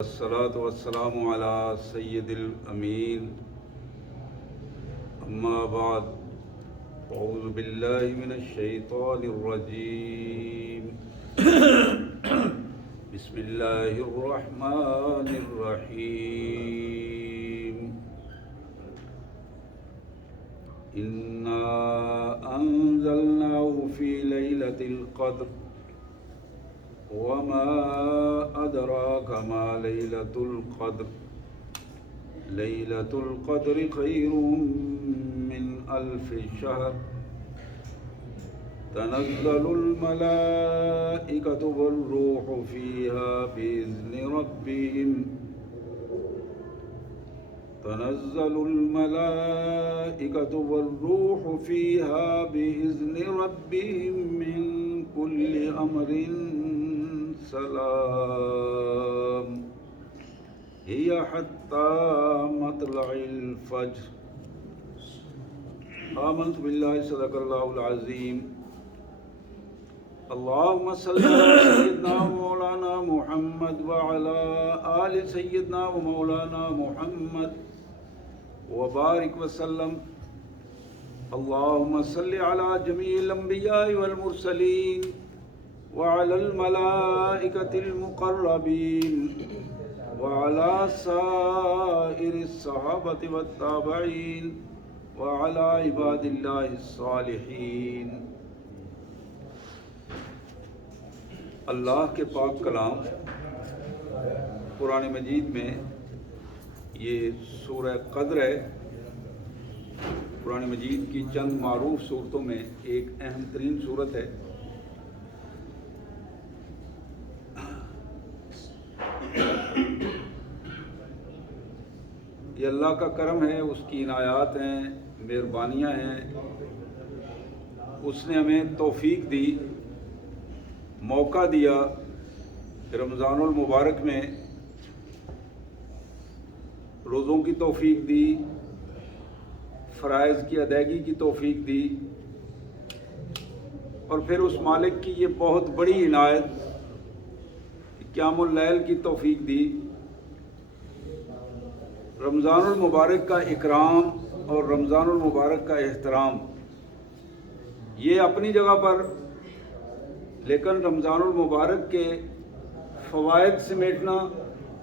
الصلاة والسلام على سيد الأمين أما بعد أعوذ بالله من الشيطان الرجيم بسم الله الرحمن الرحيم إنا أنزلناه في ليلة القدر وما أدراك ما ليلة القدر ليلة القدر خير من ألف شهر تنزل الملائكة والروح فيها بإذن ربهم تنزل الملائكة والروح فيها بإذن ربهم من كل أمر سلام هي حتى مطلع الفجر آمنت بالله صدق الله العظيم اللهم صل على سيدنا ومولانا محمد وعلى آل سيدنا ومولانا محمد وبارك وسلم اللهم صل على جميع الأنبياء والمرسلين وعلى الملائكة المقربين وعلى سائر الصحابة والتابعين وعلى عباد الله الصالحين. اللہ کے پاک کلام قرآن مجید میں یہ سورہ قدر ہے. قرآن مجید کی چند معروف صورتوں میں ایک اہم ترین صورت ہے. یہ اللہ کا کرم ہے، اس کی عنایات ہیں، مہربانیاں ہیں. اس نے ہمیں توفیق دی، موقع دیا کہ رمضان المبارک میں روزوں کی توفیق دی، فرائض کی ادائیگی کی توفیق دی، اور پھر اس مالک کی یہ بہت بڑی عنایت قیام اللیل کی توفیق دی. رمضان المبارک کا اکرام اور رمضان المبارک کا احترام یہ اپنی جگہ پر، لیکن رمضان المبارک کے فوائد سمیٹنا،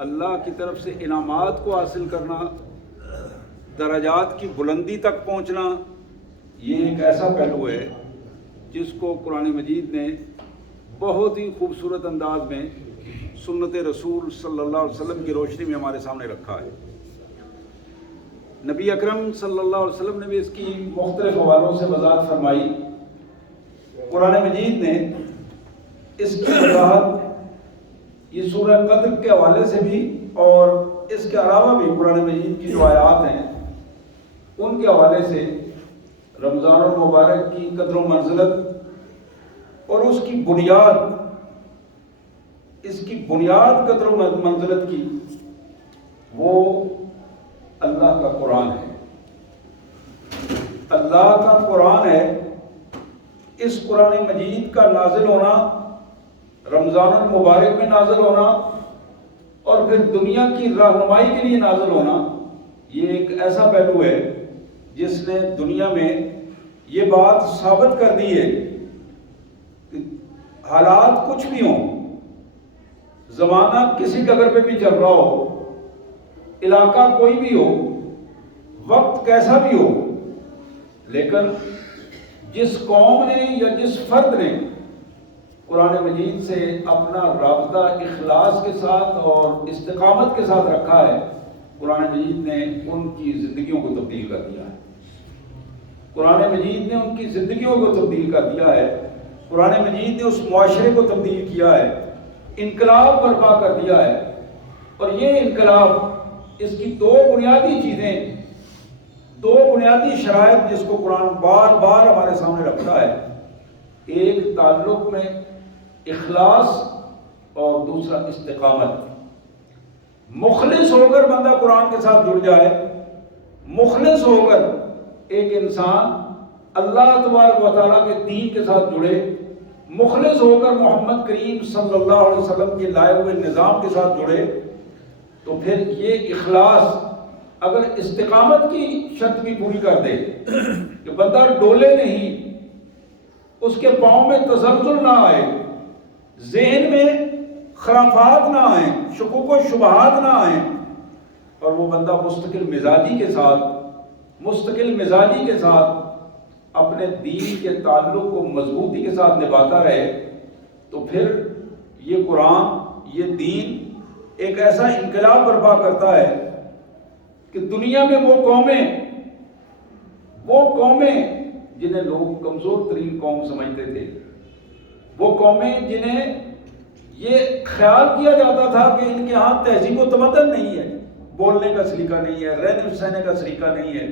اللہ کی طرف سے انعامات کو حاصل کرنا، درجات کی بلندی تک پہنچنا، یہ ایک ایسا پہلو ہے جس کو قرآن مجید نے بہت ہی خوبصورت انداز میں سنت رسول صلی اللہ علیہ وسلم کی روشنی میں ہمارے سامنے رکھا ہے. نبی اکرم صلی اللہ علیہ وسلم نے بھی اس کی مختلف حوالوں سے وضاحت فرمائی. قرآن مجید نے اس کی وضاحت یہ سورہ قدر کے حوالے سے بھی اور اس کے علاوہ بھی قرآن مجید کی جو آیات ہیں ان کے حوالے سے رمضان المبارک کی قدر و منزلت اور اس کی بنیاد قدر و منزلت کی، وہ اللہ کا قرآن ہے. اللہ کا قرآن ہے. اس قرآن مجید کا نازل ہونا، رمضان المبارک میں نازل ہونا اور پھر دنیا کی رہنمائی کے لیے نازل ہونا، یہ ایک ایسا پہلو ہے جس نے دنیا میں یہ بات ثابت کر دی ہے کہ حالات کچھ بھی ہوں، زمانہ کسی ڈگر پہ بھی چل رہا ہو، علاقہ کوئی بھی ہو، وقت کیسا بھی ہو، لیکن جس قوم نے یا جس فرد نے قرآن مجید سے اپنا رابطہ اخلاص کے ساتھ اور استقامت کے ساتھ رکھا ہے، قرآن مجید نے ان کی زندگیوں کو تبدیل کر دیا ہے. قرآن مجید نے ان کی زندگیوں کو تبدیل کر دیا ہے. قرآن مجید نے اس معاشرے کو تبدیل کیا ہے، انقلاب برپا کر دیا ہے. اور یہ انقلاب، اس کی دو بنیادی چیزیں، دو بنیادی شرائط جس کو قرآن بار بار ہمارے سامنے رکھتا ہے، ایک تعلق میں اخلاص اور دوسرا استقامت. مخلص ہو کر بندہ قرآن کے ساتھ جڑ جائے، مخلص ہو کر ایک انسان اللہ تبارک و تعالیٰ کے دین کے ساتھ جڑے، مخلص ہو کر محمد کریم صلی اللہ علیہ وسلم کے لائے ہوئے نظام کے ساتھ جڑے، تو پھر یہ اخلاص اگر استقامت کی شرط بھی پوری کر دے کہ بندہ ڈولے نہیں، اس کے پاؤں میں تزلزل نہ آئے، ذہن میں خرافات نہ آئیں، شکوک و شبہات نہ آئیں، اور وہ بندہ مستقل مزاجی کے ساتھ اپنے دین کے تعلق کو مضبوطی کے ساتھ نبھاتا رہے، تو پھر یہ قرآن، یہ دین ایک ایسا انقلاب برپا کرتا ہے کہ دنیا میں وہ قومیں جنہیں لوگ کمزور ترین قوم سمجھتے تھے، وہ قومیں جنہیں یہ خیال کیا جاتا تھا کہ ان کے ہاں تہذیب و تمدن نہیں ہے، بولنے کا سلیقہ نہیں ہے، رہنے سہنے کا سلیقہ نہیں ہے،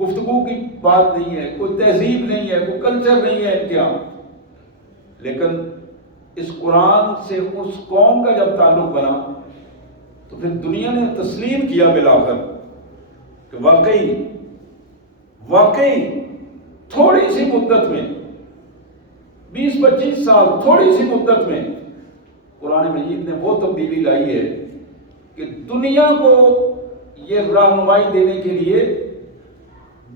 گفتگو کی بات نہیں ہے، کوئی تہذیب نہیں ہے، کوئی کلچر نہیں ہے ان کے ہاں، لیکن اس قرآن سے اس قوم کا جب تعلق بنا تو پھر دنیا نے تسلیم کیا بالآخر کہ واقعی تھوڑی سی مدت میں 20-25 سال تھوڑی سی مدت میں قرآن مجید نے وہ تبدیلی لائی ہے کہ دنیا کو یہ رہنمائی دینے کے لیے،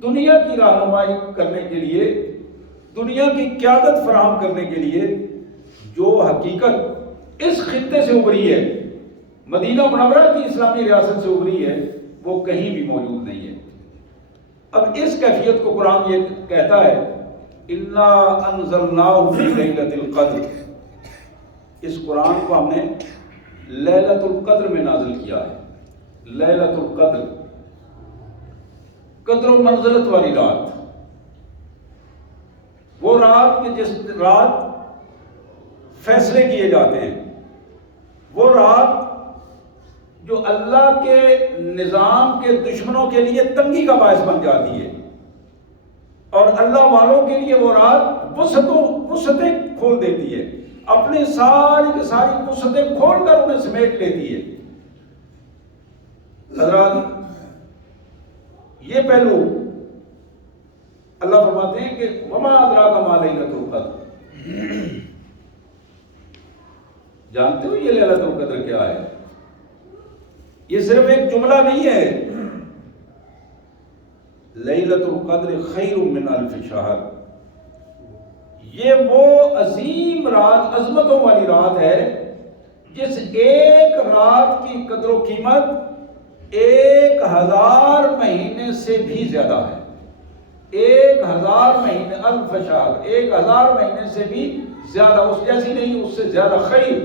دنیا کی رہنمائی کرنے کے لیے، دنیا کی قیادت فراہم کرنے کے لیے جو حقیقت اس خطے سے ابھری ہے، مدینہ منورہ کی اسلامی ریاست سے ابھری ہے، وہ کہیں بھی موجود نہیں ہے۔ اب اس کیفیت کو قرآن یہ کہتا ہے اِنَّا أَنزَلْنَاهُ فِي لَيْلَةِ الْقَدْرِ، اس قرآن کو ہم نے لیلۃ القدر میں نازل کیا ہے۔ لیلۃ القدر، قدر و منزلت والی رات، وہ رات کہ جس رات فیصلے کیے جاتے ہیں، وہ رات جو اللہ کے نظام کے دشمنوں کے لیے تنگی کا باعث بن جاتی ہے، اور اللہ والوں کے لیے وہ رات وسعتیں کھول دیتی ہے، اپنی ساری کی ساری وسعتیں کھول کر انہیں سمیٹ لیتی ہے۔ حضرات، یہ پہلو اللہ فرماتے ہیں کہ وما ادراک ما لیلۃ القدر، جانتے ہو یہ لیلۃ القدر کیا ہے؟ یہ صرف ایک جملہ نہیں ہے۔ لیلۃ القدر خیر من الف شہر، یہ وہ عظیم رات، عظمتوں والی رات ہے جس ایک رات کی قدر و قیمت 1000 مہینے سے بھی زیادہ ہے۔ 1000 مہینے، الف شہر، 1000 مہینے سے بھی زیادہ، اس جیسی نہیں، اس سے زیادہ خیر۔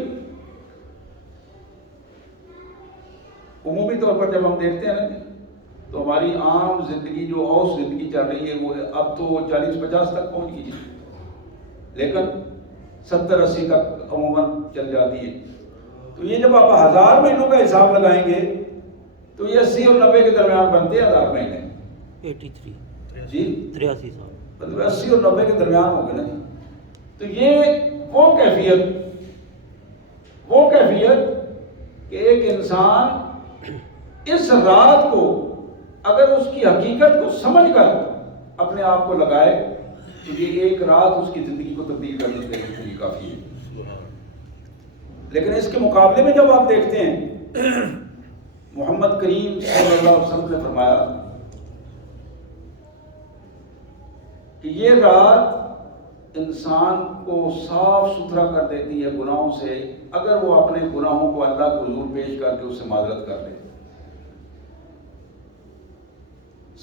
عمومی طور پر جب ہم دیکھتے ہیں تو ہماری عام زندگی جو اوس زندگی چل رہی ہے وہ اب تو 40-50 تک پہنچ گئی ہے، لیکن 70-80 تک عموماً چل جاتی ہے۔ تو یہ جب آپ 1000 مہینوں کا حساب لگائیں گے تو یہ 80 اور 90 کے درمیان بنتے ہیں 1000 مہینے۔ 83 جی 83 سال، مطلب 80 اور 90 کے درمیان ہو گئے نا جی۔ تو یہ وہ کیفیت کہ ایک انسان اس رات کو اگر اس کی حقیقت کو سمجھ کر اپنے آپ کو لگائے تو یہ ایک رات اس کی زندگی کو تبدیل کرنے کے لیے کافی ہے۔ لیکن اس کے مقابلے میں جب آپ دیکھتے ہیں، محمد کریم صلی اللہ علیہ وسلم نے فرمایا کہ یہ رات انسان کو صاف ستھرا کر دیتی ہے گناہوں سے، اگر وہ اپنے گناہوں کو اللہ کو حضور پیش کر کے اس سے معذرت کر لے۔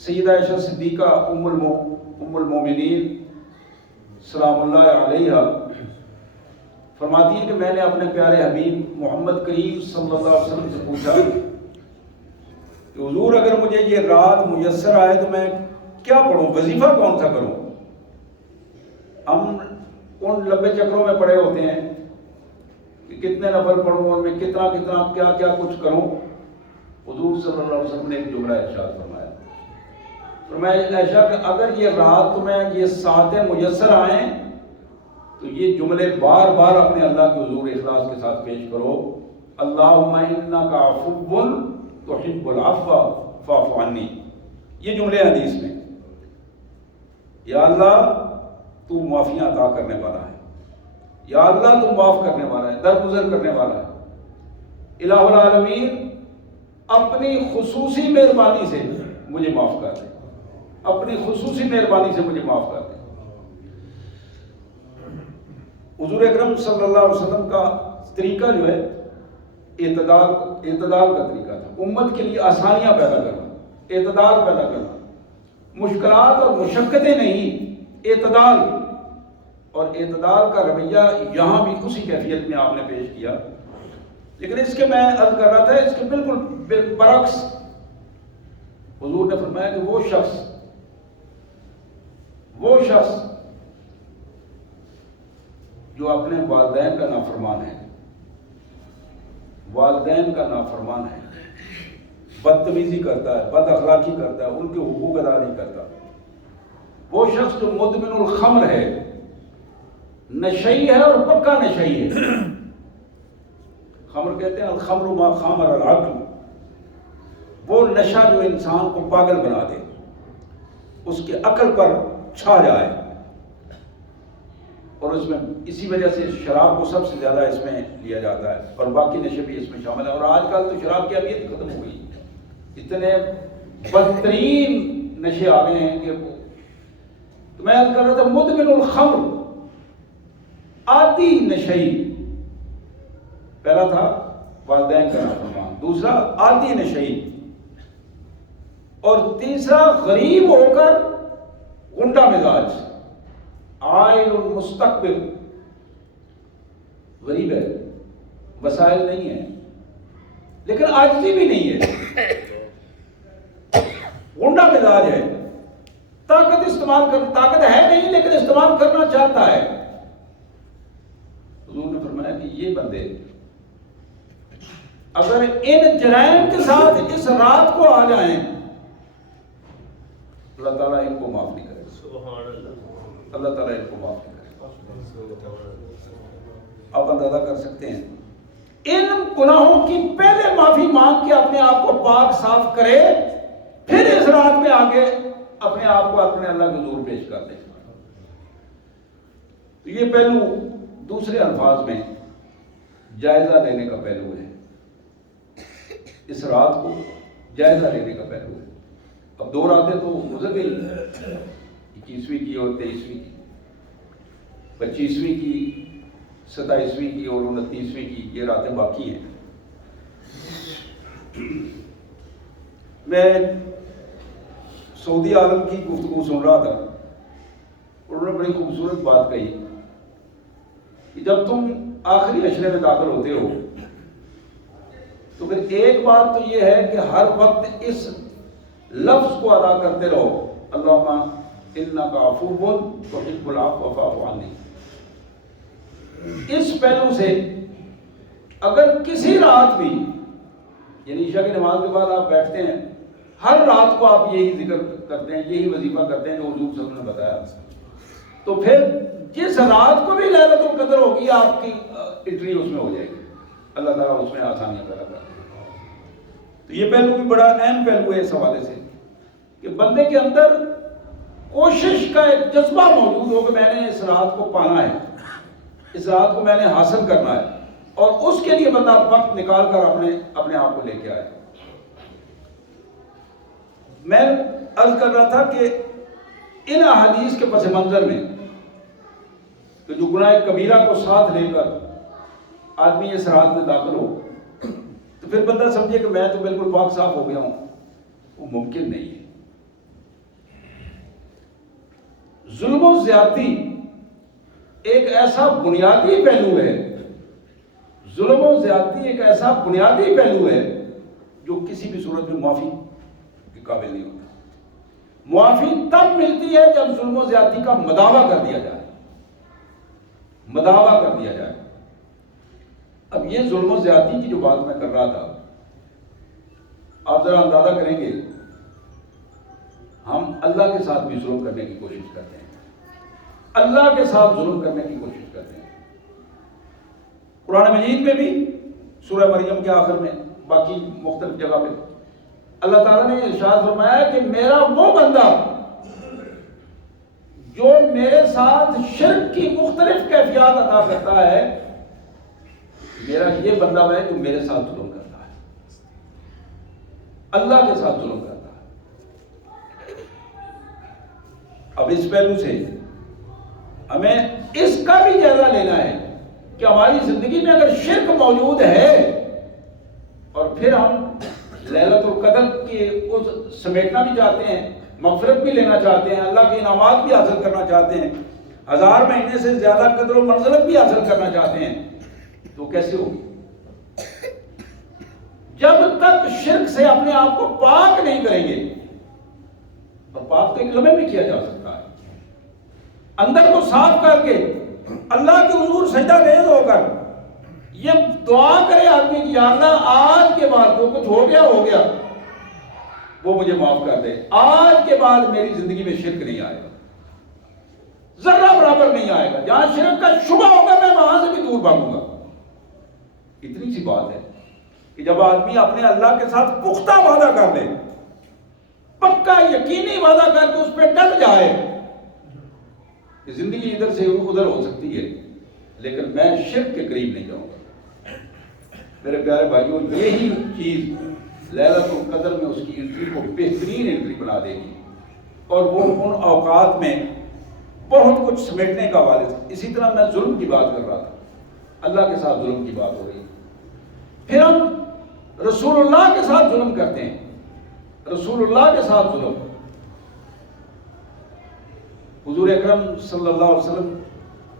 سیدہ عائشہ صدیقہ ام المومنین سلام اللہ علیہا فرماتی ہے کہ میں نے اپنے پیارے حبیب محمد کریم صلی اللہ علیہ وسلم سے پوچھا کہ حضور اگر مجھے یہ رات میسر آئے تو میں کیا پڑھوں، وظیفہ کون سا کروں؟ ہم ان لمبے چکروں میں پڑے ہوتے ہیں کہ کتنے نفل پڑھوں اور میں کتنا کیا کچھ کروں۔ حضور صلی اللہ علیہ وسلم نے ایک جملہ ارشاد فرمایا عائشہ کہ اگر یہ رات تمہیں یہ ساعتیں میسر آئیں تو یہ جملے بار بار اپنے اللہ کے حضور اخلاص کے ساتھ پیش کرو، اللہم انک عفو تحب العفو فاعف عنی۔ یہ جملے حدیث میں، یا اللہ تو معافیاں عطا کرنے والا ہے، یا اللہ تو معاف کرنے والا ہے، درگزر کرنے والا ہے۔ الہ العالمین اپنی خصوصی مہربانی سے مجھے معاف کر دے، اپنی خصوصی مہربانی سے مجھے معاف کر دے۔ حضور اکرم صلی اللہ علیہ وسلم کا طریقہ جو ہے اعتدال کا طریقہ تھا، امت کے لیے آسانیاں پیدا کرنا، اعتدال پیدا کرنا، مشکلات اور مشقتیں نہیں، اعتدال۔ اور اعتدال کا رویہ یہاں بھی اسی کیفیت میں آپ نے پیش کیا، لیکن اس کے میں عرض کر رہا تھا اس کے بالکل برعکس حضور نے فرمایا کہ وہ شخص جو اپنے والدین کا نافرمان ہے، والدین کا نافرمان ہے، بدتمیزی کرتا ہے، بد اخلاقی کرتا ہے، ان کے حقوق ادا نہیں کرتا، وہ شخص جو مدمن الخمر ہے، نشئی ہے اور پکا نشئی ہے۔ خمر کہتے ہیں الخمر ما خامر العقل، وہ نشہ جو انسان کو پاگل بنا دے، اس کے عقل پر چھا جائے، اور اس میں اسی وجہ سے شراب کو سب سے زیادہ اس میں لیا جاتا ہے، اور باقی نشے بھی اس میں شامل ہے۔ اور آج کل تو شراب کی اہمیت ختم ہو گئی، اتنے بدترین نشے آ گئے ہیں کہ تو میں عرض کر رہا تھا مدمن الخمر، عادی نشئی، پہلا تھا والدین کا نافرمان، دوسرا عادی نشئی، اور تیسرا غریب ہو کر غنڈہ مزاج، عائل المستقبل، غریب ہے، وسائل نہیں ہے لیکن عاجزی بھی نہیں ہے، غنڈہ مزاج ہے، طاقت ہے نہیں لیکن استعمال کرنا چاہتا ہے۔ حضور نے فرمایا کہ یہ بندے اگر ان جرائم کے ساتھ اس رات کو آ جائیں، اللہ تعالیٰ ان کو معاف نہیں کرے گا، سبحان اللہ، اللہ تعالیٰ ان کو معاف نہیں کرے گا۔ آپ اندازہ کر سکتے ہیں ان گناہوں کی پہلے معافی مانگ کے اپنے آپ کو پاک صاف کرے، پھر اس رات میں آگے اپنے آپ کو اپنے اللہ کے حضور پیش کر دے۔ تو یہ پہلو دوسرے الفاظ میں جائزہ لینے کا پہلو ہے، اس رات کو جائزہ لینے کا پہلو ہے۔ اب 2 راتیں تو گزر گئی، 21ویں کی اور 23ویں کی، 25ویں کی، 27ویں کی اور 29ویں کی، یہ راتیں باقی ہیں۔ میں سعودی عالم کی گفتگو سن رہا تھا، انہوں نے بڑی خوبصورت بات کہی کہ جب تم آخری عشرے میں داخل ہوتے ہو تو پھر ایک بات تو یہ ہے کہ ہر وقت اس لفظ کو ادا کرتے رہو، اللہم انک عفو تحب العفو فاعف عنی۔ اس پہلو سے اگر کسی رات بھی، یعنی عشاء کی نماز کے بعد آپ بیٹھتے ہیں، ہر رات کو آپ یہی ذکر کرتے ہیں، یہی وظیفہ کرتے ہیں جو حضور صلی اللہ علیہ وسلم نے بتایا، تو پھر جس رات کو بھی لیلۃ القدر ہوگی آپ کی انٹری اس میں ہو جائے گی، اللہ تعالیٰ اس میں آسانیاں پیدا کر دے گا۔ تو یہ پہلو بھی بڑا اہم پہلو ہے اس حوالے سے کہ بندے کے اندر کوشش کا ایک جذبہ موجود ہو کہ میں نے اس رات کو پانا ہے، اس رات کو میں نے حاصل کرنا ہے، اور اس کے لیے بندہ وقت نکال کر اپنے آپ کو لے کے آئے۔ میں عرض کر رہا تھا کہ ان احادیث کے پس منظر میں کہ جو گناہ کبیرہ کو ساتھ لے کر آدمی اس رات میں داخل ہو تو پھر بندہ سمجھے کہ میں تو بالکل پاک صاف ہو گیا ہوں، وہ ممکن نہیں ہے۔ ظلم و زیادتی ایک ایسا بنیادی پہلو ہے، ظلم و زیادتی ایک ایسا بنیادی پہلو ہے جو کسی بھی صورت میں معافی کے قابل نہیں ہوتا۔ معافی تب ملتی ہے جب ظلم و زیادتی کا مداوع کر دیا جائے، مداوع کر دیا جائے۔ اب یہ ظلم و زیادتی کی جو بات میں کر رہا تھا، آپ ذرا اندازہ کریں گے، ہم اللہ کے ساتھ بھی ظلم کرنے کی کوشش کرتے ہیں، اللہ کے ساتھ ظلم کرنے کی کوشش کرتے ہیں۔ قرآن مجید میں بھی سورہ مریم کے آخر میں، باقی مختلف جگہ پہ اللہ تعالیٰ نے ارشاد فرمایا کہ میرا وہ بندہ جو میرے ساتھ شرک کی مختلف کیفیات ادا کرتا ہے، میرا یہ بندہ ہے جو میرے ساتھ ظلم کرتا ہے۔ اللہ کے ساتھ ظلم کرتا ہے۔ اب اس پہلو سے ہمیں اس کا بھی جائزہ لینا ہے کہ ہماری زندگی میں اگر شرک موجود ہے اور پھر ہم لیلۃ القدر کی اس سمیٹنا بھی چاہتے ہیں، مغفرت بھی لینا چاہتے ہیں، اللہ کے انعامات بھی حاصل کرنا چاہتے ہیں، 1000 مہینے سے زیادہ قدر و منزلت بھی حاصل کرنا چاہتے ہیں، تو کیسے ہوگی؟ جب تک شرک سے اپنے آپ کو پاک نہیں کریں گے، اور پاک تو ایک لمحے میں کیا جا سکتا ہے، اندر کو صاف کر کے اللہ کے حضور سجدہ ریز ہو کر یہ دعا کرے آدمی کی، یا اللہ آج کے بعد جو کچھ ہو گیا وہ مجھے معاف کر دے، آج کے بعد میری زندگی میں شرک نہیں آئے گا، ذرہ برابر نہیں آئے گا، جہاں شرک کا شبہ ہوگا میں وہاں سے بھی دور بھاگوں گا۔ اتنی سی بات ہے کہ جب آدمی اپنے اللہ کے ساتھ پختہ وعدہ کر لے، پکا یقینی وعدہ کر کے اس پہ ڈٹ جائے، زندگی ادھر سے ادھر ہو سکتی ہے لیکن میں شرک کے قریب نہیں جاؤں گا۔ میرے پیارے بھائیوں، یہی چیز لیلۃ القدر میں اس کی انٹری کو بہترین انٹری بنا دے گی، اور وہ ان اوقات میں بہت کچھ سمیٹنے کا والد ہے۔ اسی طرح میں ظلم کی بات کر رہا تھا، اللہ کے ساتھ ظلم کی بات ہو رہی ہے، پھر ہم رسول اللہ کے ساتھ ظلم کرتے ہیں، رسول اللہ کے ساتھ ظلم۔ حضور اکرم صلی اللہ علیہ وسلم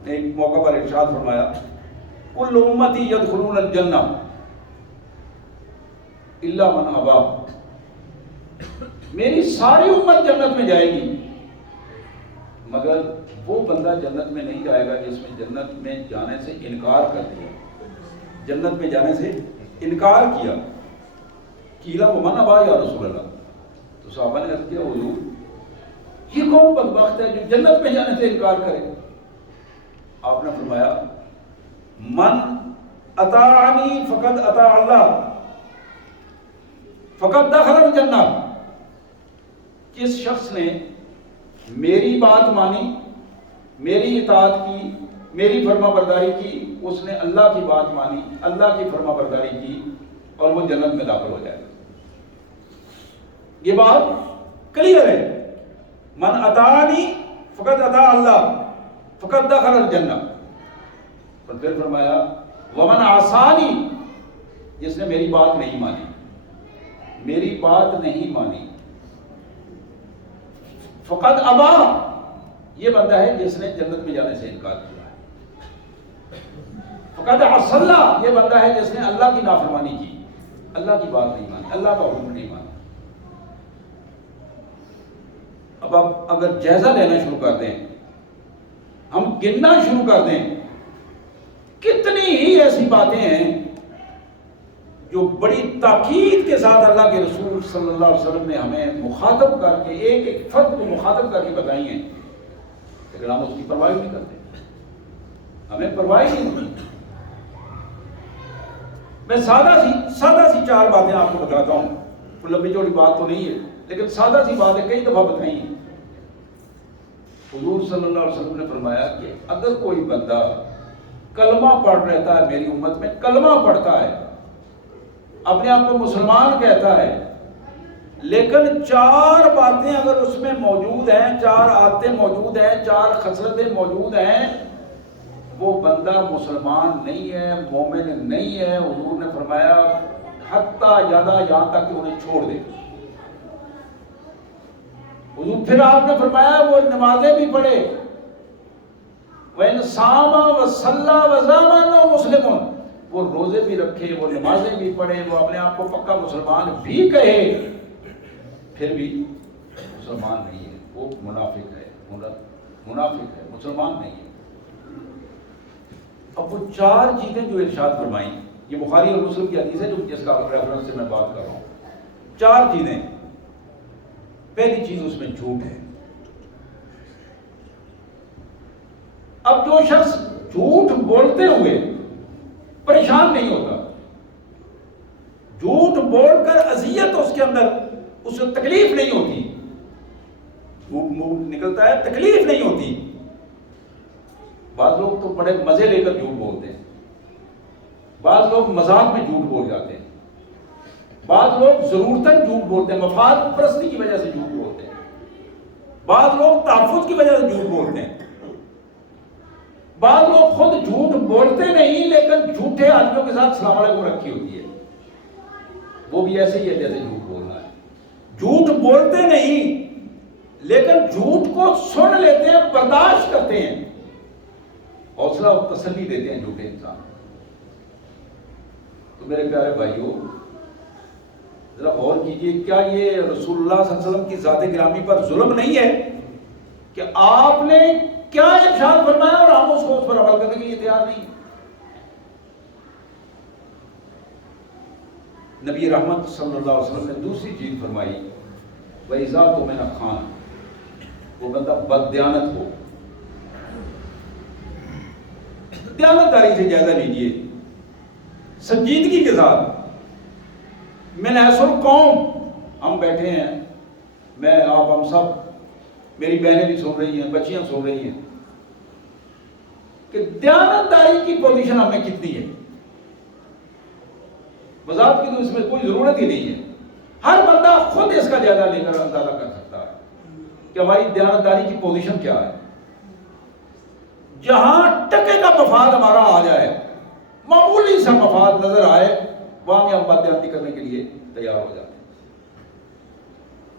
نے ایک موقع پر ارشاد فرمایا، کل امتی یدخلون الجنہ الا من ابا، میری ساری امت جنت میں جائے گی مگر وہ بندہ جنت میں نہیں جائے گا جس میں جنت میں جانے سے انکار کر دیا، جنت میں جانے سے انکار کیا۔ قیل ومن ابا یا رسول اللہ، تو صحابہ نے عرض کیا حضور یہ کون بدبخت ہے جو جنت میں جانے سے انکار کرے؟ آپ نے فرمایا من اطاعنی فقد اطاع اللہ فقد دخل الجنہ، جس شخص نے میری بات مانی، میری اطاعت کی، میری فرما برداری کی، اس نے اللہ کی بات مانی، اللہ کی فرما برداری کی، اور وہ جنت میں داخل ہو جائے گا۔ یہ بات کلیئر ہے، من اطاعنی فقد اطاع اللہ فقد دخل الجنہ۔ اور پھر فرمایا ومن عصانی، جس نے میری بات نہیں مانی، میری بات نہیں مانی، فقد ابا، یہ بندہ ہے جس نے جنت میں جانے سے انکار کیا ہے۔ فقد عصى اللہ، یہ بندہ ہے جس نے اللہ کی نافرمانی کی، اللہ کی بات نہیں مانی، اللہ کا حکم نہیں مانا۔ اب آپ اگر جائزہ لینا شروع کر دیں، ہم گننا شروع کر دیں، کتنی ہی ایسی باتیں ہیں جو بڑی تاکید کے ساتھ اللہ کے رسول صلی اللہ علیہ وسلم نے ہمیں مخاطب کر کے، ایک ایک فرد کو مخاطب کر کے بتائی ہیں، لیکن ہم اس کی پرواہ نہیں کرتے، ہمیں پرواہ نہیں ہوتی۔ میں سادہ سی 4 باتیں آپ کو بتاتا ہوں، کوئی لمبی چوڑی بات تو نہیں ہے لیکن سادہ سی بات ہے، کئی دفعہ بتائی ہیں۔ حضور صلی اللہ علیہ وسلم نے فرمایا کہ اگر کوئی بندہ کلمہ پڑھ رہتا ہے، میری امت میں کلمہ پڑھتا ہے، اپنے آپ کو مسلمان کہتا ہے، لیکن 4 باتیں اگر اس میں موجود ہیں، 4 عادتیں موجود ہیں، 4 خصلتیں موجود ہیں، وہ بندہ مسلمان نہیں ہے، مومن نہیں ہے۔ حضور نے فرمایا حتیٰ یدا، یہاں تک کہ انہیں چھوڑ دے۔ حضور پھر آپ نے فرمایا وہ نمازیں بھی پڑھے، وَإِنْ صَامَ وَصَلَّى وَزَامَ أَنَّهُ مُسْلِمٌ، وہ روزے بھی رکھے، وہ نمازیں بھی پڑھے، وہ اپنے آپ کو پکا مسلمان بھی کہے، پھر بھی مسلمان نہیں ہے، وہ منافق ہے، منافق ہے، مسلمان نہیں ہے۔ اب وہ 4 چیزیں جو ارشاد فرمائیں، یہ بخاری اور مسلم کی حدیث ہے جو جس کا ریفرنس سے میں بات کر رہا ہوں۔ 4 چیزیں، پہلی چیز اس میں جھوٹ ہے۔ اب جو شخص جھوٹ بولتے ہوئے پریشان نہیں ہوتا، جھوٹ بول کر اذیت اس کے اندر، اسے تکلیف نہیں ہوتی، جھوٹ منہ نکلتا ہے تکلیف نہیں ہوتی۔ بعض لوگ تو بڑے مزے لے کر جھوٹ بولتے ہیں، بعض لوگ مذاق میں جھوٹ بول جاتے ہیں، بعض لوگ ضرورتاً جھوٹ بولتے ہیں، مفاد پرستی کی وجہ سے جھوٹ بولتے ہیں، بعض لوگ تحفظ کی وجہ سے جھوٹ بولتے ہیں، بعض لوگ خود جھوٹ بولتے نہیں لیکن جھوٹے آدمیوں کے ساتھ السلام علیکم رکھی ہوتی ہے، وہ بھی ایسے ہی ہے جیسے جھوٹ بولنا ہے. جھوٹ بولتے نہیں لیکن جھوٹ کو سن لیتے ہیں، برداشت کرتے ہیں، حوصلہ اور تسلی دیتے ہیں جھوٹے انسان. تو میرے پیارے بھائیوں ذرا غور کیجئے، کیا یہ رسول اللہ صلی اللہ علیہ وسلم کی ذات گرامی پر ظلم نہیں ہے کہ آپ نے کیا ارشاد فرمایا اور ہم اس کو اس پر عمل کرنے کے لیے تیار نہیں؟ نبی رحمت صلی اللہ علیہ وسلم نے دوسری چیز فرمائی، وَإِذَا تُؤْمِنَ خَانَ، وہ بندہ بددیانت ہو. دیانتداری سے جائزہ لیجئے، سنجیدگی کے ساتھ. من حیث القوم، ہم بیٹھے ہیں، میں آپ ہم سب، میری بہنیں بھی سن رہی ہیں، بچیاں سن رہی ہیں، کہ دیانتداری کی پوزیشن ہمیں کتنی ہے. وضاحت کی تو اس میں کوئی ضرورت ہی نہیں ہے، ہر بندہ خود اس کا جائزہ لے کر اندازہ کر سکتا ہے کہ ہماری دیانتداری کی پوزیشن کیا ہے. جہاں ٹکے کا مفاد ہمارا آ جائے، معمولی سا مفاد نظر آئے، وہاں ہم بددیانتی کرنے کے لیے تیار ہو جاتے ہیں.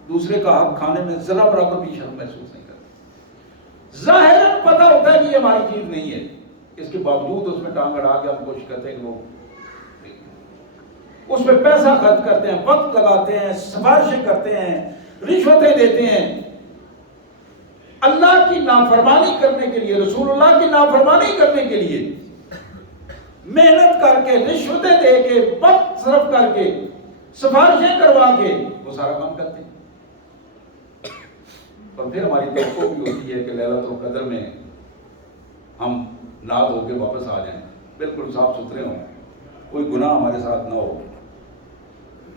دوسرے کا حق کھانے میں ذرا برابر بھی شرم محسوس نہیں کرتے. ظاہراً پتہ ہوتا ہے کہ یہ ہماری چیز نہیں ہے، اس کے باوجود اس میں ٹانگ اڑا کے ہم کوشش کرتے ہیں کہ وہ اس میں پیسہ خرچ کرتے ہیں، وقت لگاتے ہیں، سفارشیں کرتے ہیں، رشوتیں دیتے ہیں، اللہ کی نافرمانی کرنے کے لیے، رسول اللہ کی نافرمانی کرنے کے لیے محنت کر کے، رشوتیں دے کے، وقت صرف کر کے، سفارشیں کروا کے وہ سارا کام کرتے ہیں. اور پھر ہماری توقع بھی ہوتی ہے کہ لیلۃ القدر میں ہم ناد ہو کے واپس آ جائیں، بالکل صاف ستھرے ہوں، کوئی گناہ ہمارے ساتھ نہ ہو.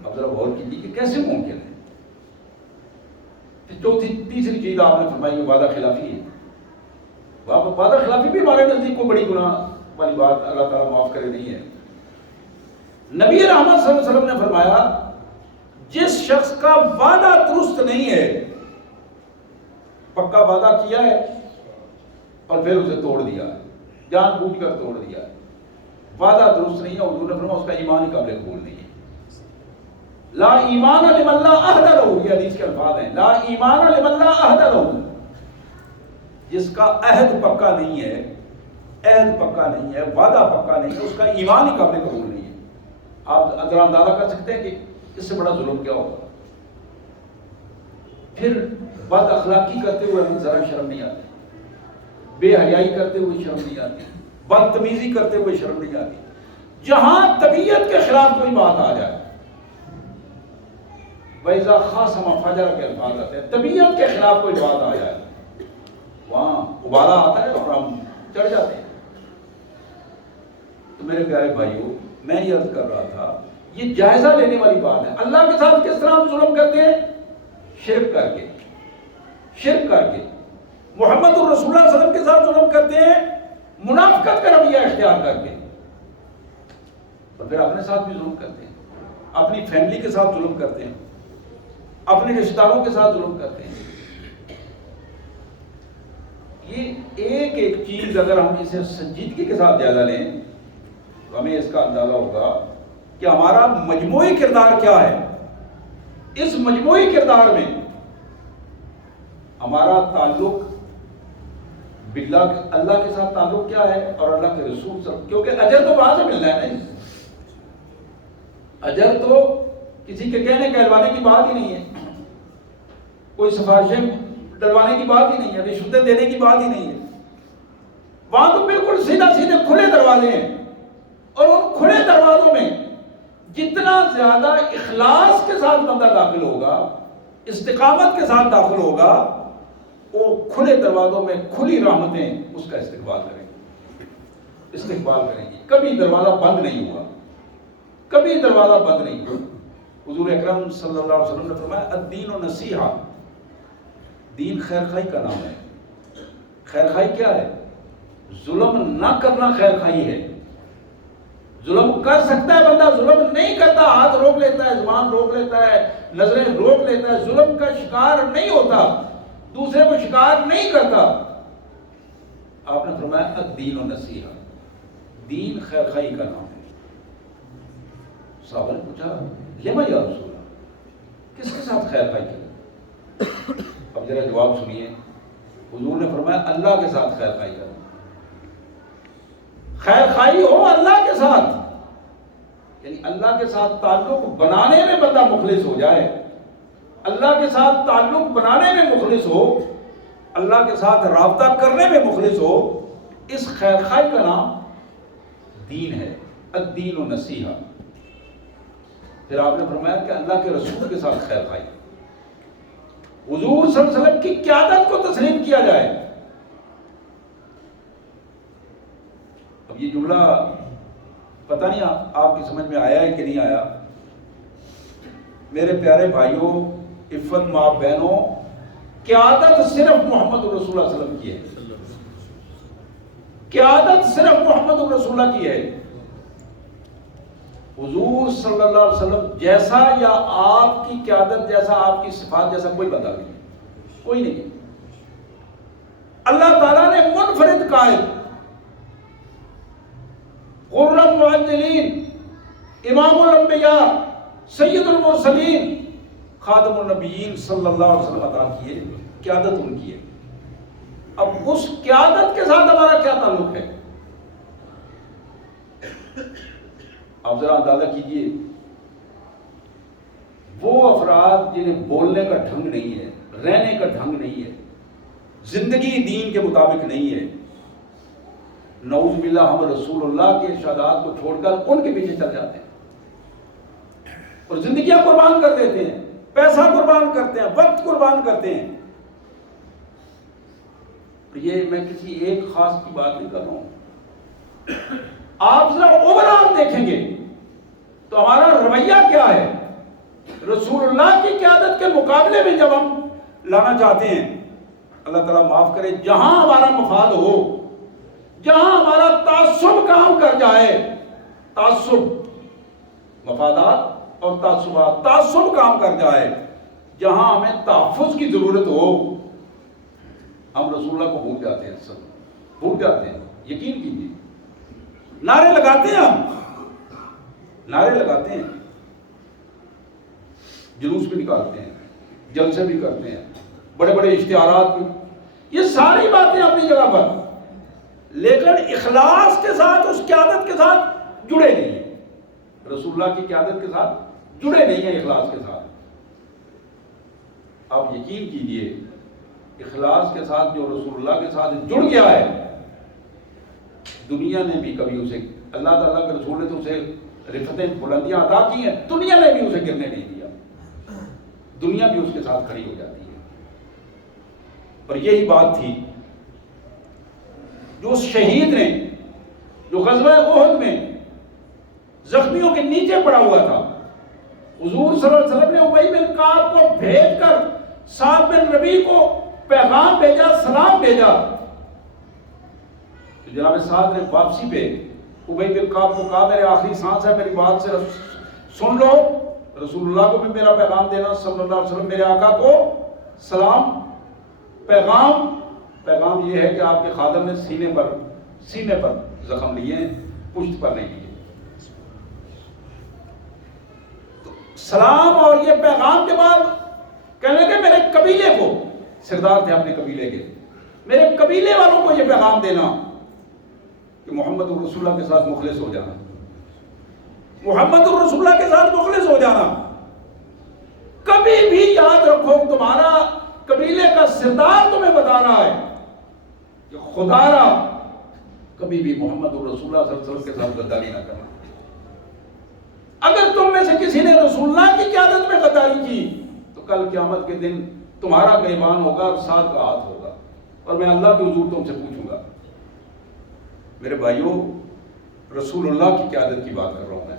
اب ذرا غور کیجیے کہ کیسے ممکن ہے. تیسری چیز آپ نے فرمائی کہ وعدہ خلافی ہے. وعدہ خلافی بھی ہمارے نزدیک کوئی بڑی گناہ والی بات اللہ تعالیٰ معاف کرے نہیں ہے. نبی رحمت صلی اللہ علیہ وسلم نے فرمایا جس شخص کا وعدہ درست نہیں ہے، پکا وعدہ کیا ہے اور پھر اسے توڑ دیا ہے، جان بوجھ کر توڑ دیا ہے، وعدہ درست نہیں ہے، حضور نے فرمایا اس کا ایمان ہی قابل قبول نہیں ہے. لا ایمان لمن لا عہد لہ، یہ حدیث کے الفاظ ہیں، لا ایمان لمن لا عہد لہ، جس کا عہد پکا نہیں ہے، عہد پکا نہیں ہے، وعدہ پکا نہیں ہے، اس کا ایمان ہی قابل قبول نہیں ہے. آپ ذرا اندازہ کر سکتے ہیں کہ اس سے بڑا ظلم کیا ہوگا. پھر بد اخلاقی کرتے ہوئے ہمیں ذرا شرم نہیں آتی، بے حیائی کرتے ہوئے شرم نہیں آتی، بدتمیزی کرتے ہوئے شرم نہیں آتی. جہاں طبیعت کے خلاف کوئی بات آ جائے، وَإِذَا خَاصَمَ فَجَرَ کے الفاظ آتے ہیں، طبیعت کے خلاف کوئی بات آ جائے، وہاں ابالا آتا ہے اور ہم چڑھ جاتے ہیں. تو میرے پیارے بھائیوں، میں یہ عرض کر رہا تھا، یہ جائزہ لینے والی بات ہے. اللہ کے ساتھ کس طرح ہم ظلم کرتے ہیں؟ شرک کر کے، شرک کر کے. محمد الرسول اللہ صلی اللہ علیہ وسلم کے ساتھ ظلم کرتے ہیں منافقت کا رویہ اختیار کر کے، اور پھر اپنے ساتھ بھی ظلم کرتے ہیں، اپنی فیملی کے ساتھ ظلم کرتے ہیں، اپنے رشتہ داروں کے ساتھ ظلم کرتے ہیں. یہ ایک ایک چیز اگر ہم اسے سنجیدگی کے ساتھ جائزہ لیں تو ہمیں اس کا اندازہ ہوگا کہ ہمارا مجموعی کردار کیا ہے. اس مجموعی کردار میں ہمارا تعلق باللہ، اللہ کے ساتھ تعلق کیا ہے اور اللہ کے رسول سے، کیونکہ اجر تو وہاں سے ملنا ہے نا. اجر تو کسی کے کہنے کہلوانے کی بات ہی نہیں ہے، کوئی سفارشیں ڈلوانے کی بات ہی نہیں ہے، رشوتیں دینے کی بات ہی نہیں ہے. وہاں تو بالکل سیدھا سیدھے کھلے دروازے ہیں، اور ان کھلے دروازوں میں جتنا زیادہ اخلاص کے ساتھ بندہ داخل ہوگا، استقامت کے ساتھ داخل ہوگا، وہ کھلے دروازوں میں کھلی رحمتیں اس کا استقبال کریں گی، استقبال کریں گی. کبھی دروازہ بند نہیں ہوا، کبھی دروازہ بند نہیں ہوا. حضور اکرم صلی اللہ علیہ وسلم نے فرمایا الدین نصیحہ، دین خیر خواہی کا نام ہے. خیر خواہی کیا ہے؟ ظلم نہ کرنا خیر خواہی ہے. ظلم کر سکتا ہے بندہ، ظلم نہیں کرتا، ہاتھ روک لیتا ہے، زبان روک لیتا ہے، نظریں روک لیتا ہے، ظلم کا شکار نہیں ہوتا، دوسرے کو شکار نہیں کرتا۔ آپ نے فرمایا الدین النصیحہ، دین خیر خواہی کا نام ہے۔ صحابہ نے پوچھا لما یا رسول اللہ، کس کے ساتھ خیر خواہی کریں؟ اب ذرا جواب سنیے، حضور نے فرمایا اللہ کے ساتھ خیر خواہی کریں۔ خیر خواہی ہو اللہ کے ساتھ، یعنی اللہ کے ساتھ تعلق بنانے میں بندہ مخلص ہو جائے، اللہ کے ساتھ تعلق بنانے میں مخلص ہو، اللہ کے ساتھ رابطہ کرنے میں مخلص ہو، اس خیر خواہی کا نام دین ہے، الدین النصیحہ۔ پھر آپ نے فرمایا کہ اللہ کے رسول کے ساتھ خیر خواہی، حضور صلی اللہ علیہ وسلم کی قیادت کو تسلیم کیا جائے۔ اب یہ جملہ پتہ نہیں آپ کی سمجھ میں آیا ہے کہ نہیں آیا۔ میرے پیارے بھائیوں، عفت ماں بہنوں، قیادت صرف محمد رسول اللہ صلی اللہ علیہ وسلم کی ہے، قیادت صرف محمد رسول اللہ کی ہے۔ حضور صلی اللہ علیہ وسلم جیسا یا آپ کی قیادت جیسا، آپ کی صفات جیسا کوئی بندہ نہیں، کوئی نہیں۔ اللہ تعالیٰ نے منفرد قائد، غرم معجلین، امام الانبیاء، سید المرسلین، خاتم النبیین صلی اللہ علیہ وسلم عطا کیے، قیادت ان کی ہے۔ اب اس قیادت کے ساتھ ہمارا کیا تعلق ہے؟ آپ ذرا اندازہ کیجئے، وہ افراد جنہیں بولنے کا ڈھنگ نہیں ہے، رہنے کا ڈھنگ نہیں ہے، زندگی دین کے مطابق نہیں ہے، نعوذ باللہ ہم رسول اللہ کے ارشادات کو چھوڑ کر ان کے پیچھے چل جاتے ہیں اور زندگیاں قربان کر دیتے ہیں، پیسہ قربان کرتے ہیں، وقت قربان کرتے ہیں۔ یہ میں کسی ایک خاص کی بات نہیں کر رہا ہوں، آپ ذرا اوورآل دیکھیں گے تو ہمارا رویہ کیا ہے؟ رسول اللہ کی قیادت کے مقابلے میں جب ہم لانا چاہتے ہیں، اللہ تعالیٰ معاف کرے، جہاں ہمارا مفاد ہو، جہاں ہمارا تعصب کام کر جائے، تعصب، مفادات اور تعصبات، تعصب کام کر جائے، جہاں ہمیں تحفظ کی ضرورت ہو، ہم رسول اللہ کو بھول جاتے ہیں، سب بھول جاتے ہیں۔ یقین کیجیے، نعرے لگاتے ہیں، ہم نعرے لگاتے ہیں، جلوس بھی نکالتے ہیں، جلسے بھی کرتے ہیں، بڑے بڑے اشتہارات بھی، یہ ساری باتیں اپنی جگہ پر، لیکن اخلاص کے ساتھ، اس قیادت کے ساتھ جڑے نہیں ہیں، رسول اللہ کی قیادت کے ساتھ جڑے نہیں ہیں، اخلاص کے ساتھ۔ آپ یقین کیجئے، اخلاص کے ساتھ جو رسول اللہ کے ساتھ جڑ گیا ہے، دنیا نے بھی کبھی اسے، اللہ تعالیٰ کے رسول نے تو اسے رفتیں بلندیاں عطا کی ہیں، دنیا نے بھی اسے گرنے نہیں دیا، دنیا بھی اس کے ساتھ کھڑی ہو جاتی ہے۔ اور یہی بات تھی جو اس شہید نے، جو غزوہ احد میں زخمیوں کے نیچے پڑا ہوا تھا، حضور صلی اللہ علیہ وسلم نے ابی بن کعب کو بھیج کر سعد بن ربیع کو پیغام بھیجا، سلام بھیجا، تو جناب سعد نے واپسی پہ ابی بن کعب کو کہا میرے آخری سانس ہے، میری بات سے سن لو، رسول اللہ کو بھی میرا پیغام دینا صلی اللہ علیہ وسلم، میرے آقا کو سلام، پیغام یہ ہے کہ آپ کے خادم نے سینے پر زخم لیے ہیں، پشت پر نہیں لیے۔ سلام اور یہ پیغام کے بعد کہنے لگے میرے قبیلے کو، سردار تھے اپنے قبیلے کے، میرے قبیلے والوں کو یہ پیغام دینا کہ محمد الرسول اللہ کے ساتھ مخلص ہو جانا، محمد الرسول اللہ کے ساتھ مخلص ہو جانا۔ کبھی بھی یاد رکھو، تمہارا قبیلے کا سردار تمہیں بتا رہا ہے کہ خدا را کبھی بھی محمد الرسول اللہ صلی اللہ علیہ وسلم کے ساتھ غداری نہ کرنا۔ اگر تم میں سے کسی نے رسول اللہ کی قیادت میں غداری کی تو کل قیامت کے دن تمہارا گریبان ہوگا اور ساتھ کا ہاتھ ہوگا، اور میں اللہ کے حضور تم سے پوچھوں گا۔ میرے بھائیوں، رسول اللہ کی قیادت کی بات کر رہا ہوں میں۔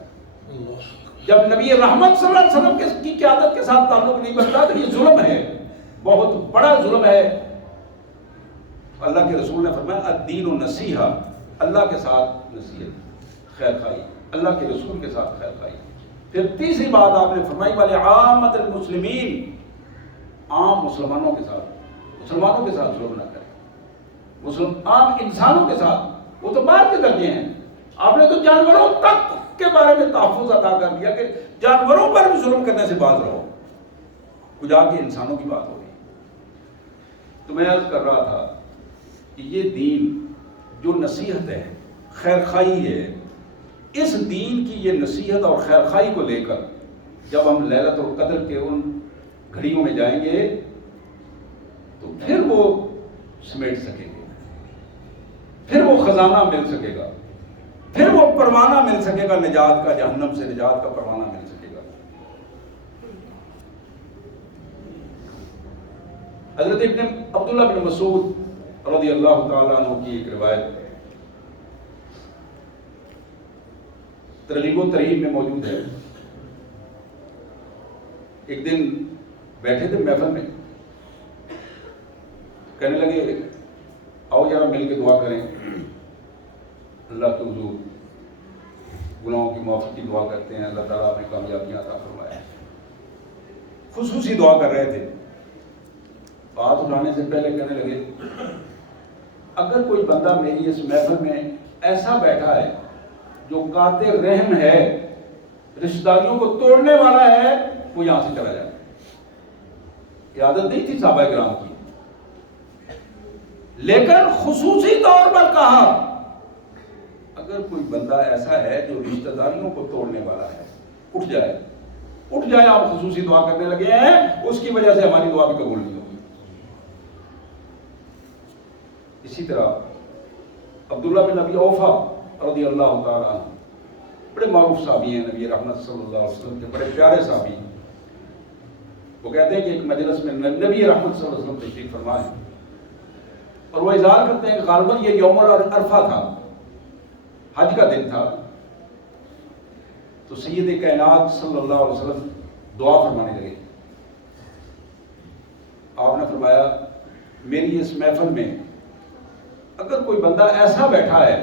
جب نبی رحمت صلی اللہ علیہ وسلم کی قیادت کے ساتھ تعلق نہیں بنتا تو یہ ظلم ہے، بہت بڑا ظلم ہے۔ اللہ کے رسول نے فرمایا الدین النصیحہ، اللہ کے ساتھ نصیحت، خیر خواہی۔ اللہ کے رسول کے ساتھ خیر خواہی. پھر تیسری بات آپ نے فرمائی والے عامت المسلمین، عام مسلمانوں کے ساتھ ظلم نہ کریں. عام انسانوں کے ساتھ، وہ تو بعد کے درجے ہیں. آپ نے تو جانوروں تک کے بارے میں تحفظ عطا کر دیا کہ جانوروں پر بھی ظلم کرنے سے باز رہو. کچھ آگے انسانوں کی بات ہو رہی. تو میں عرض کر رہا تھا کہ یہ دین جو نصیحت ہے، خیر خواہی ہے، اس دین کی یہ نصیحت اور خیر خواہی کو لے کر جب ہم لیلۃ القدر کے ان گھڑیوں میں جائیں گے تو پھر وہ سمیٹ سکیں گے، پھر وہ خزانہ مل سکے گا، پھر وہ پروانہ مل سکے گا نجات کا، جہنم سے نجات کا پروانہ مل سکے گا. حضرت ابن عبداللہ بن مسعود رضی اللہ تعالیٰ عنہ کی ایک روایت ترغیب و ترہیب میں موجود ہے. ایک دن بیٹھے تھے محفل میں، کہنے لگے آؤ ذرا مل کے دعا کریں، اللہ کے حضور گناہوں کی معافی کی دعا کرتے ہیں، اللہ تعالیٰ ہمیں کامیابیاں عطا فرمائے. خصوصی دعا کر رہے تھے. بات اٹھانے سے پہلے کہنے لگے اگر کوئی بندہ میری اس محفل میں ایسا بیٹھا ہے جو قاطع رحم ہے، رشتہ داریوں کو توڑنے والا ہے، وہ یہاں سے چلا جائے. یہ عادت نہیں تھی صحابہ کرام کی، لیکن خصوصی طور پر کہا اگر کوئی بندہ ایسا ہے جو رشتہ داریوں کو توڑنے والا ہے، اٹھ جائے. آپ خصوصی دعا کرنے لگے ہیں، اس کی وجہ سے ہماری دعا بھی قبول نہیں ہوگی. اسی طرح عبداللہ بن ابی اوفا رضی اللہ تعالیٰ عنہ بڑے معروف صحابی ہیں، نبی رحمت صلی اللہ علیہ وسلم کے بڑے پیارے صحابی. وہ کہتے ہیں کہ ایک مجلس میں نبی رحمت صلی اللہ علیہ وسلم تشریف فرما ہے اور وہ اظہار کرتے ہیں کہ غالباً یہ یوم عرفہ تھا، حج کا دن تھا. تو سید کائنات صلی اللہ علیہ وسلم دعا فرمانے لگے. آپ نے فرمایا میری اس محفل میں اگر کوئی بندہ ایسا بیٹھا ہے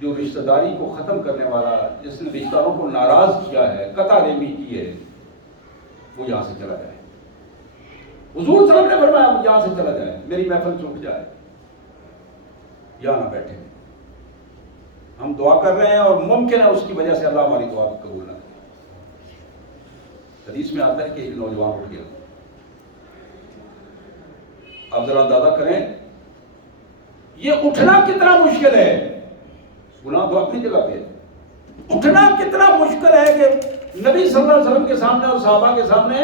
جو رشتہ داری کو ختم کرنے والا، جس نے رشتہ داروں کو ناراض کیا ہے، قطع رحمی کی ہے، وہ یہاں سے چلا جائے. حضور صلی اللہ علیہ وسلم نے فرمایا وہ یہاں سے چلا جائے، میری محفل سے اٹھ جائے، یہاں نہ بیٹھے. ہم دعا کر رہے ہیں اور ممکن ہے اس کی وجہ سے اللہ ہماری دعا کو قبول نہ کرے. حدیث میں آتا ہے کہ ایک نوجوان اٹھ گیا. آپ ذرا اندازہ کریں یہ اٹھنا کتنا مشکل ہے. گناہ تو اپنی جگہ پہ ہے، اٹھنا کتنا مشکل ہے کہ نبی صلی اللہ علیہ وسلم کے سامنے اور صحابہ کے سامنے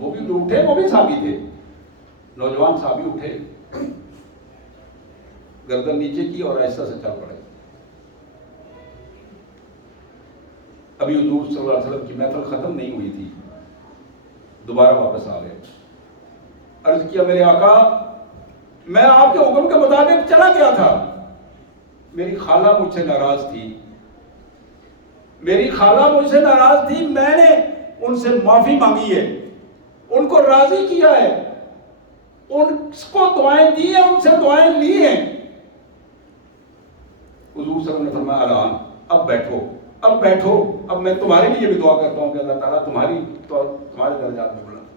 وہ بھی اٹھے، وہ بھی صحابی تھے. نوجوان صحابی اٹھے، گردن نیچے کی اور ایسا سے چل پڑے. ابھی حضور صلی اللہ علیہ وسلم کی محفل ختم نہیں ہوئی تھی، دوبارہ واپس آ گئے. عرض کیا میرے آقا میں آپ کے حکم کے مطابق چلا گیا تھا، میری خالہ مجھ سے ناراض تھی، میں نے ان سے معافی مانگی ہے، ان کو راضی کیا ہے، ان کو دعائیں دی ہیں، ان سے دعائیں لی ہیں. حضور صلی اللہ علیہ وسلم نے فرمایا الان اب بیٹھو، اب میں تمہارے لیے بھی دعا کرتا ہوں کہ اللہ تعالیٰ تمہارے درجات میں بلند.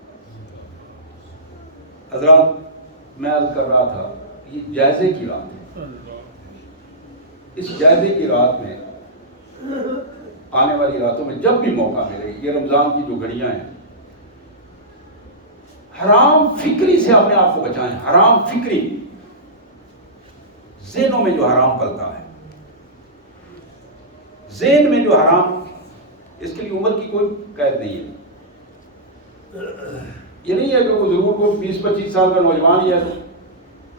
حضرات میں عرض کر رہا تھا یہ جائزے کی رات ہے. اس جائزے کی رات میں آنے والی راتوں میں جب بھی موقع ملے، یہ رمضان کی جو گھڑیاں ہیں، حرام فکری سے اپنے آپ کو بچائیں. حرام فکری، ذہنوں میں جو حرام پلتا ہے، ذہن میں جو حرام، اس کے لیے عمر کی کوئی قید نہیں ہے. یہ نہیں ہے کہ وہ ضرور کوئی 20-25 سال کا نوجوان یا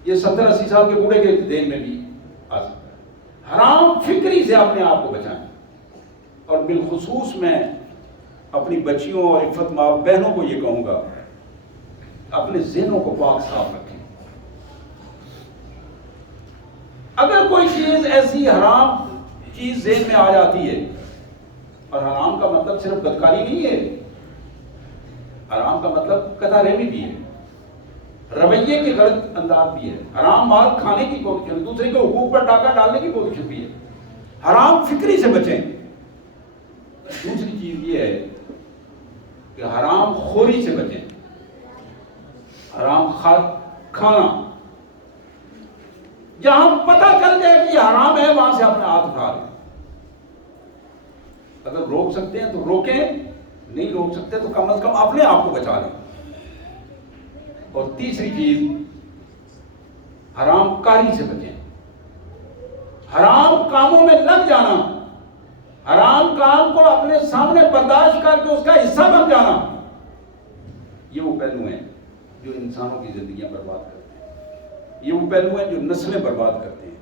یہ 70-80 سال کے بوڑھے کے ذہن میں بھی آ سکتا ہے. حرام فکری سے اپنے آپ کو بچائیں. اور بالخصوص میں اپنی بچیوں اور عفت ماں بہنوں کو یہ کہوں گا اپنے ذہنوں کو پاک صاف رکھیں. اگر کوئی چیز ایسی حرام چیز ذہن میں آ جاتی ہے، اور حرام کا مطلب صرف بدکاری نہیں ہے، حرام کا مطلب قطع رحمی بھی ہے، رویے کے غلط انداز بھی ہے، حرام مال کھانے کی کوشش، دوسرے کے حقوق پر ڈاکہ ڈالنے کی کوشش بھی ہے. حرام فکری سے بچیں. دوسری چیز یہ ہے کہ حرام خوری سے بچیں. حرام کھانا جہاں پتہ چل جائے کہ یہ حرام ہے وہاں سے اپنے ہاتھ اٹھا لیں. اگر روک سکتے ہیں تو روکیں, نہیں روک سکتے تو کم از کم اپنے آپ کو بچا لیں. اور تیسری چیز, حرام کاری سے بچیں. حرام کاموں میں لگ جانا, حرام کام کو اپنے سامنے برداشت کر کے اس کا حصہ بن جانا, یہ وہ پہلو ہیں جو انسانوں کی زندگیاں برباد کرتے ہیں. یہ وہ پہلو ہیں جو نسلیں برباد کرتے ہیں.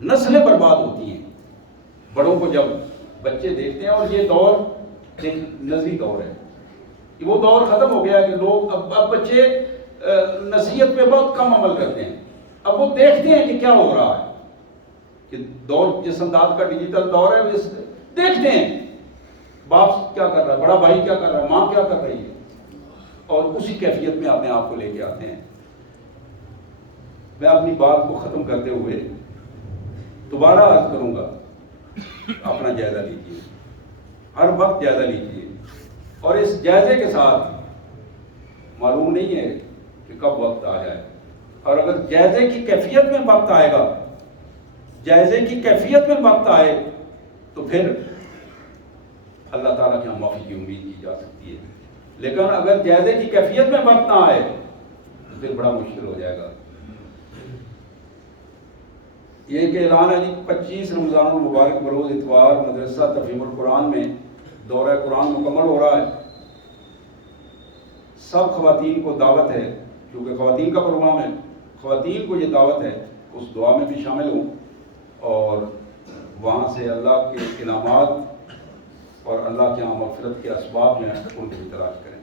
نسلیں برباد ہوتی ہیں. بڑوں کو جب بچے دیکھتے ہیں, اور یہ دور ایک نظری دور ہے, یہ وہ دور ختم ہو گیا کہ لوگ اب بچے نصیحت پہ بہت کم عمل کرتے ہیں. اب وہ دیکھتے ہیں کہ کیا ہو رہا ہے, کہ دور جس انداز کا ڈیجیٹل دور ہے, دیکھتے ہیں باپ کیا کر رہا ہے, بڑا بھائی کیا کر رہا ہے, ماں کیا کر رہی ہے, اور اسی کیفیت میں اپنے آپ کو لے کے آتے ہیں. میں اپنی بات کو ختم کرتے ہوئے دوبارہ عرض کروں گا, اپنا جائزہ لیجیے, ہر وقت جائزہ لیجیے, اور اس جائزے کے ساتھ معلوم نہیں ہے کہ کب وقت آ جائے, اور اگر جائزے کی کیفیت میں وقت آئے گا, جائزے کی کیفیت میں وقت آئے تو پھر اللہ تعالیٰ کے ہاں معافی کی امید کی جا سکتی ہے. لیکن اگر جائزے کی کیفیت میں وقت نہ آئے تو پھر بڑا مشکل ہو جائے گا. یہ ایک اعلان ہے جی, 25 رمضان المبارک بروز اتوار مدرسہ تفہیم القرآن میں دورہ قرآن مکمل ہو رہا ہے. سب خواتین کو دعوت ہے, کیونکہ خواتین کا پروگرام ہے, خواتین کو یہ دعوت ہے اس دعا میں بھی شامل ہوں, اور وہاں سے اللہ کے انعامات اور اللہ کے یہاں مغفرت کے اسباب جو ہیں ان کو بھی تلاش کریں.